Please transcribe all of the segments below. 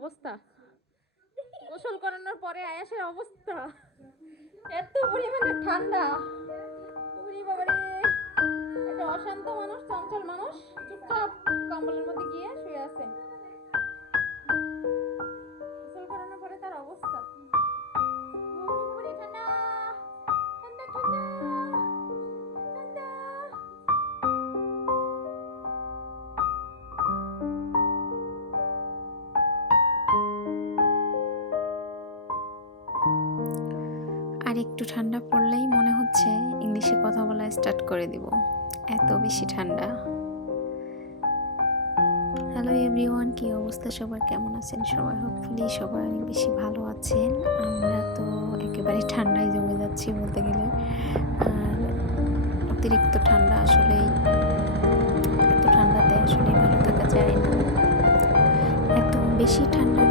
অবস্থা? গোসল করানোর পরে আয়াসের অবস্থা। এত পরিমাণে ঠান্ডা। অশান্ত মানুষ, চঞ্চল মানুষ, চুপচাপ কম্বলের মধ্যে গিয়ে শুয়ে আছে। গোসল করানোর পরে তার অবস্থা। একটু ঠান্ডা পড়লেই মনে হচ্ছে ইংলিশে কথা বলা স্টার্ট করে দিব। এত বেশি ঠান্ডা। হ্যালো এভরিওয়ান কি অবস্থা? সবার কেমন আছেন? সবাই হোপফুলি সবাই অনেক বেশি ভালো আছেন। আমরা তো একেবারে ঠান্ডায় জমে যাচ্ছি বলতে গেলে। আর অতিরিক্ত ঠান্ডা আসলে ঠান্ডাতে আসলে ভালো থাকা যায় না। এত বেশি ঠান্ডার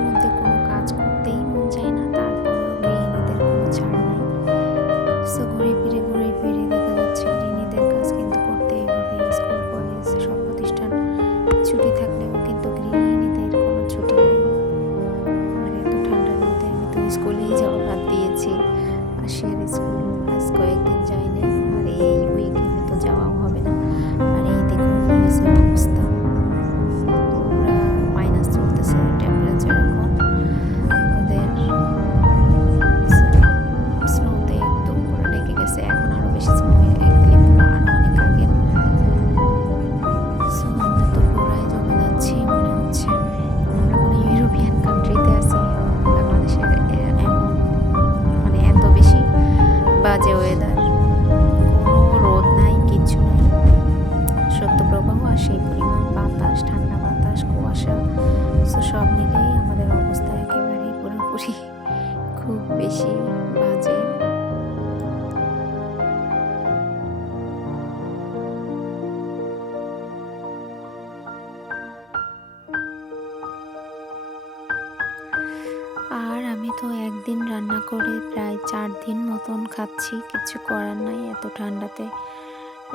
আর আমি তো একদিন রান্না করে প্রায় চার দিন মতন খাচ্ছি, কিছু করার নাই এত ঠান্ডাতে।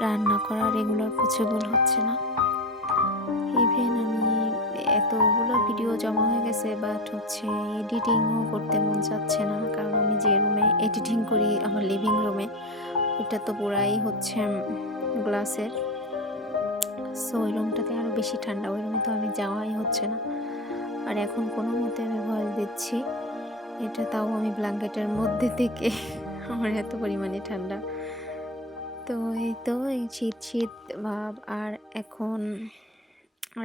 রান্না করা রেগুলার পসিবল হচ্ছে না। ইভেন আমি এতগুলো ভিডিও জমা হয়ে গেছে বাট হচ্ছে এডিটিংও করতে মন চাচ্ছে না, কারণ আমি যে রুমে এডিটিং করি আমার লিভিং রুমে ওইটা তো পুরাই হচ্ছে গ্লাসের সো ওই রুমটাতে আরও বেশি ঠান্ডা, ওই রুমে তো আমি যাওয়াই হচ্ছে না। আর এখন কোনো মতে আমি ভয়েস দিচ্ছি। এটা তাও আমি ব্ল্যাঙ্কেটের মধ্যে থেকে। আমার এত পরিমাণে ঠান্ডা। তো এই তো এই শীত শীত ভাব আর এখন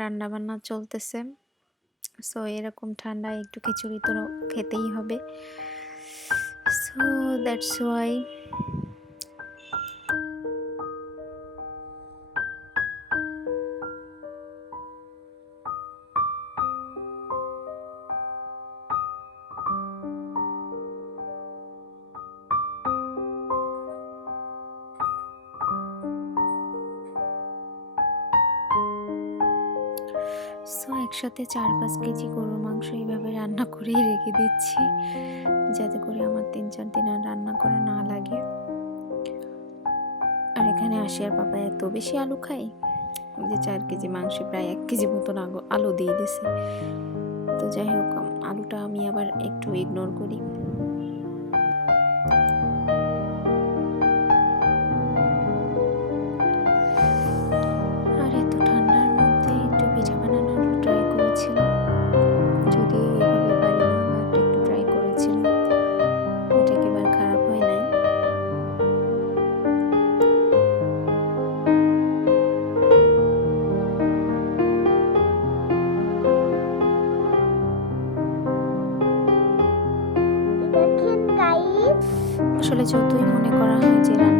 রান্না বান্না চলতেছে। সো এরকম ঠান্ডায় একটু খিচুড়ি তো খেতেই হবে। সো দ্যাটস ওয়াই একসাথে চার পাঁচ কেজি গরুর মাংস এইভাবে রান্না করেই রেখে দিচ্ছি, যাতে করে আমার তিন চার দিন আর রান্না করা না লাগে। আর এখানে আসিয়ার বাবা এত বেশি আলু খায় যে চার কেজি মাংসে প্রায় এক কেজি মতন আলু দিয়ে দিছে। তো যাই হোক আলুটা আমি আবার একটু ইগনোর করি। আসলে যতই মনে করা হয় যে রান্নাঘরে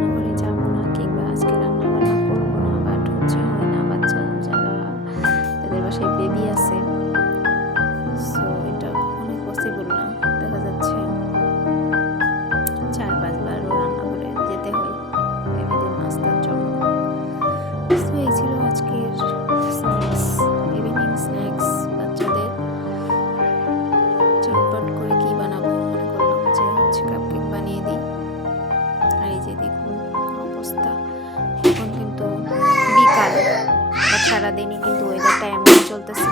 পাত্তা দিইনি কিন্তু ওয়েদারটা এমন চলতেছে।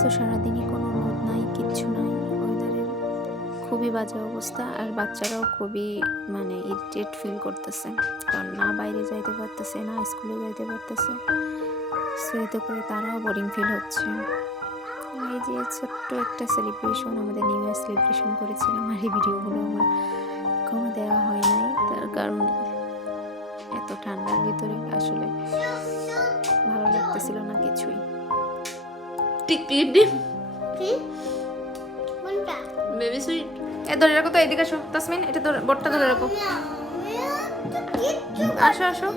তো সারাদিনই কোনো মুড নাই, কিচ্ছু নাই ওয়েদারের খুবই বাজে অবস্থা, আর বাচ্চারাও খুবই মানে ইরিটেট ফিল করতেছে। কারণ না বাইরে যাইতে পারতেছে, না স্কুলে যাইতে পারতেছে। সো এতে করে তারাও বোরিং ফিল হচ্ছে। এই যে ছোট্ট একটা সেলিব্রেশন আমাদের নিউ ইয়ার সেলিব্রেশন করেছিলাম, আর এই ভিডিওগুলো আমার কোনো দেওয়া হয় নাই। তার কারণ এত ঠান্ডার ভিতরে আসলে ভালো লাগতেছিল না কিছুই। টিকটিকি কি? বেবি সুইট এ ধরে রাখো তো এদিকে আসো। তাসমিন এটা ধরে বোর্ডটা ধরে রাখো। আসো আসো।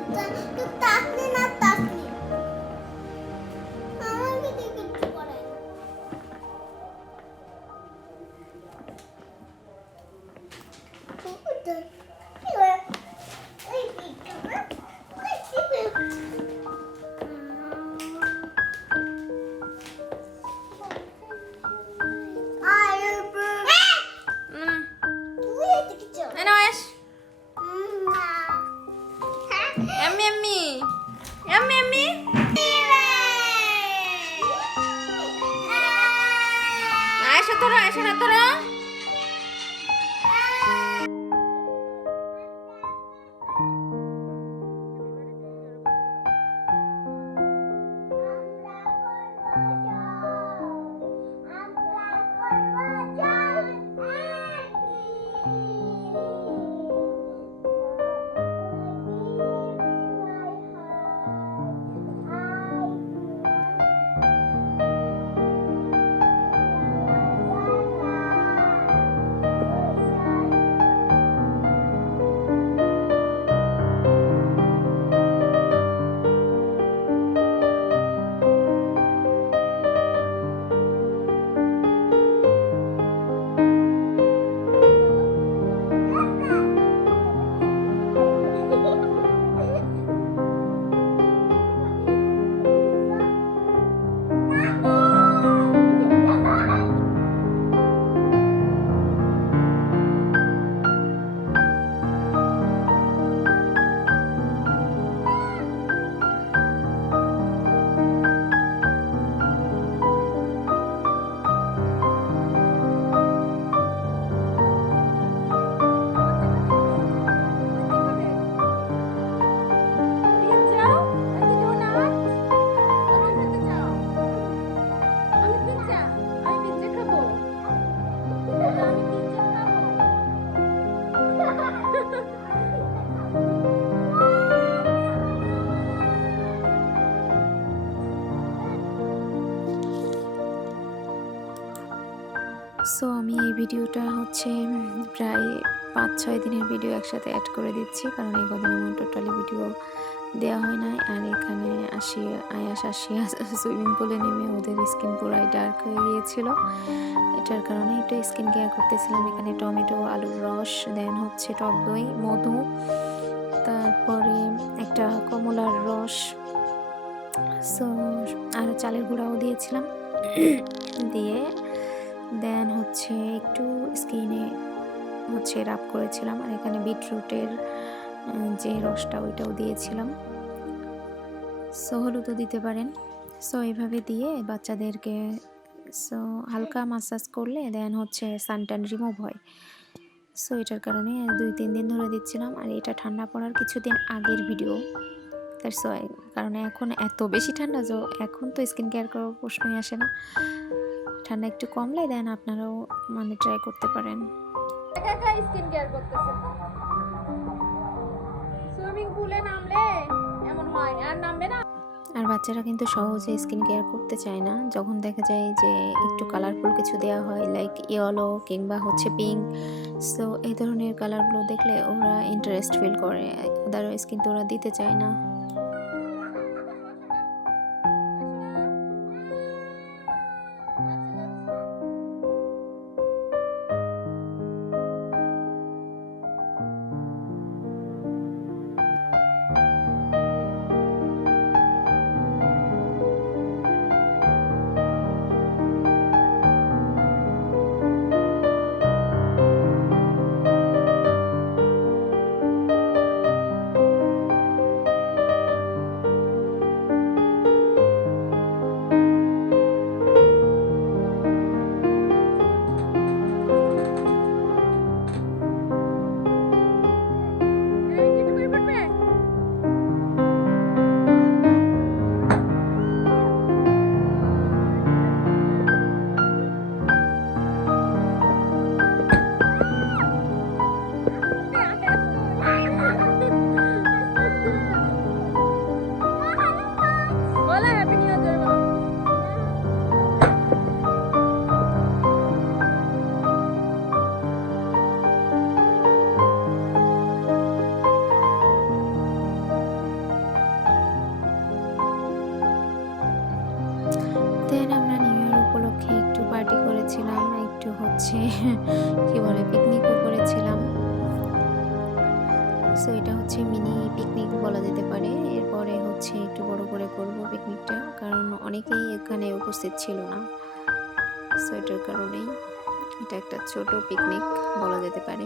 এম্মি আয়সা ধরো আয়সা না ধরো সো আমি এই ভিডিওটা হচ্ছে প্রায় পাঁচ ছয় দিনের ভিডিও একসাথে অ্যাড করে দিচ্ছি। কারণ এই কদিন আমার টোটালি ভিডিও দেওয়া হয় না আর এখানে আসি, আয়াস আসিয়া সুইমিং পুলে নেমে ওদের স্কিন পুরাই ডার্ক হয়ে গিয়েছিল। এটার কারণে একটু স্কিন কেয়ার করতেছিলাম। এখানে টমেটো, আলুর রস দেন হচ্ছে টক দই, মধু, তারপরে একটা কমলার রস। সো আর চালের গুঁড়াও দিয়েছিলাম। দিয়ে দেন হচ্ছে একটু স্কিনে হচ্ছে রাব করেছিলাম আর এখানে বিটরুটের যে রসটা ওইটাও দিয়েছিলাম। সো হলুদও দিতে পারেন। সো এইভাবে দিয়ে বাচ্চাদেরকে সো হালকা মাসাজ করলে দেন হচ্ছে সানটান রিমুভ হয়। সো এটার কারণে দুই, তিন দিন ধরে দিচ্ছিলাম আর এটা ঠান্ডা পড়ার কিছুদিন আগের ভিডিও দ্যাটস ওয়াই কারণ এখন এত বেশি ঠান্ডা যে এখন তো স্কিন কেয়ার করার প্রশ্নই আসে না। ঠান্ডা একটু কমলে দেন আপনারাও মানে ট্রাই করতে পারেন। একা একা স্কিন কেয়ার করতেছে সুইমিং পুলে নামলে এমন হয় আর নামবে না? আর বাচ্চারা কিন্তু সহজে স্কিন কেয়ার করতে চায় না। যখন দেখা যায় যে একটু কালারফুল কিছু দেওয়া হয় লাইক ইয়েলো কিংবা হচ্ছে পিঙ্ক সো এই ধরনের কালারগুলো দেখলে ওরা ইন্টারেস্ট ফিল করে। আদারওয়াইজ কিন্তু ওরা দিতে চায় না। একটা ছোট পিকনিক বলা যেতে পারে।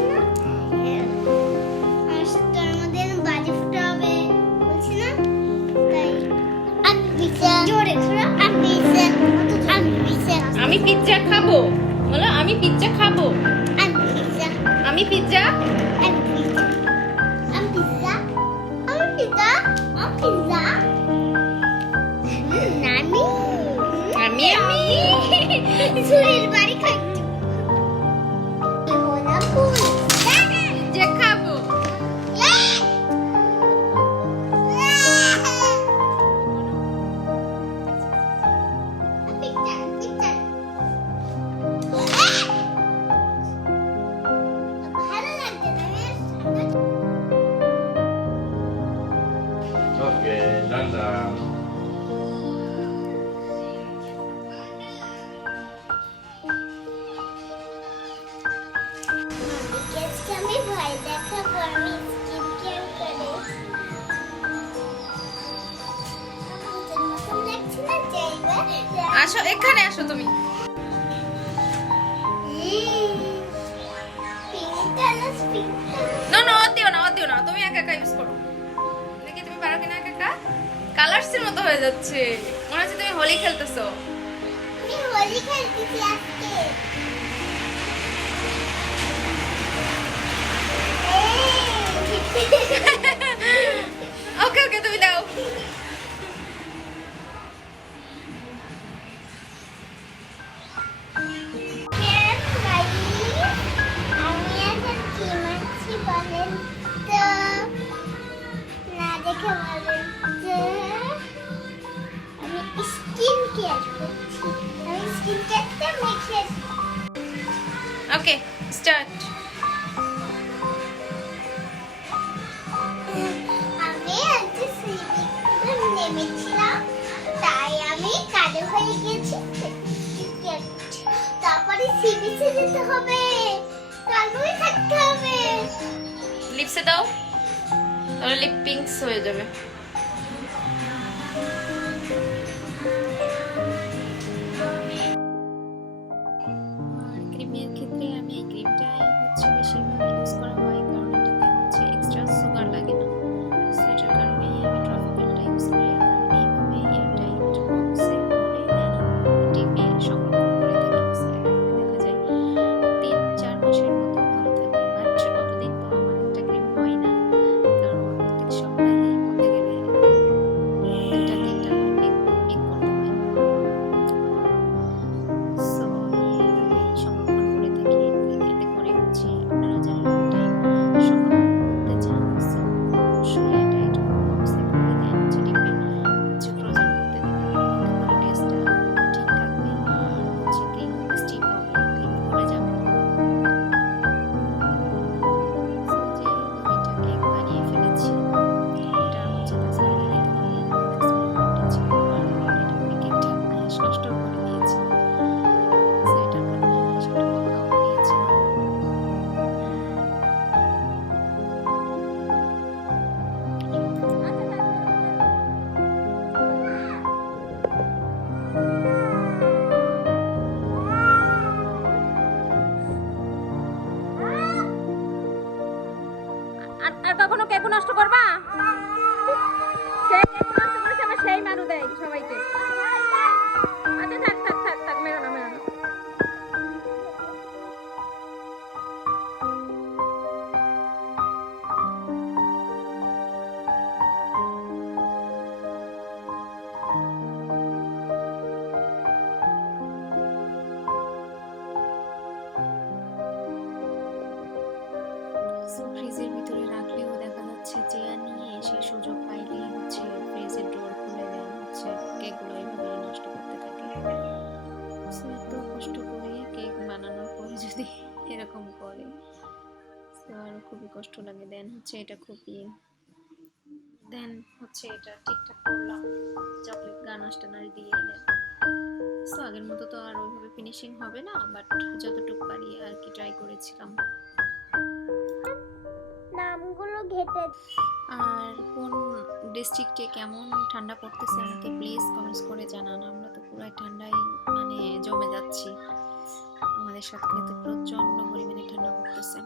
আমি পিজ্জা খাব। বলো আমি পিজ্জা খাব। আমি পিজ্জা আমি আমি হয়ে যাচ্ছে। মনে হচ্ছে তুমি হোলি খেলতেছো। ওকে ওকে তুমি দাও। বলেন তো। ওকে স্টার্ট আমি আজকে সুইমিং নেমেছিলাম তাই আমি কালো হয়ে গেছি তারপরে সি বিচে যেতে হবে কালোই থাকতে হবে লিপসে দাও, তাহলে লিপ পিঙ্কস হয়ে যাবে। সেক্ষেত্রে আমি এই ক্রিমটা হচ্ছে বেশি আর কখনো কেকু নষ্ট করবা? সেই কেক সেই মানু দেয় সবাইকে। খুবই কষ্ট লাগে। দেন হচ্ছে এটা খুবই দেন হচ্ছে এটা ঠিকঠাক করলাম। চকলেট গানাশ টানাশ দিয়ে দেন সো আগের মতো তো আর ওইভাবে ফিনিশিং হবে না বাট যতটুকু পারি আর কি ট্রাই করেছিলাম। নামগুলো ঘেটে আর কোন ডিস্ট্রিক্টে কেমন ঠান্ডা পড়তেছে আমাকে প্লিজ কমেন্টস করে জানান। আমরা তো পুরাই ঠান্ডায় মানে জমে যাচ্ছি। আমাদের সাথে তো প্রচণ্ড পরিমাণে ঠান্ডা পড়তেছে।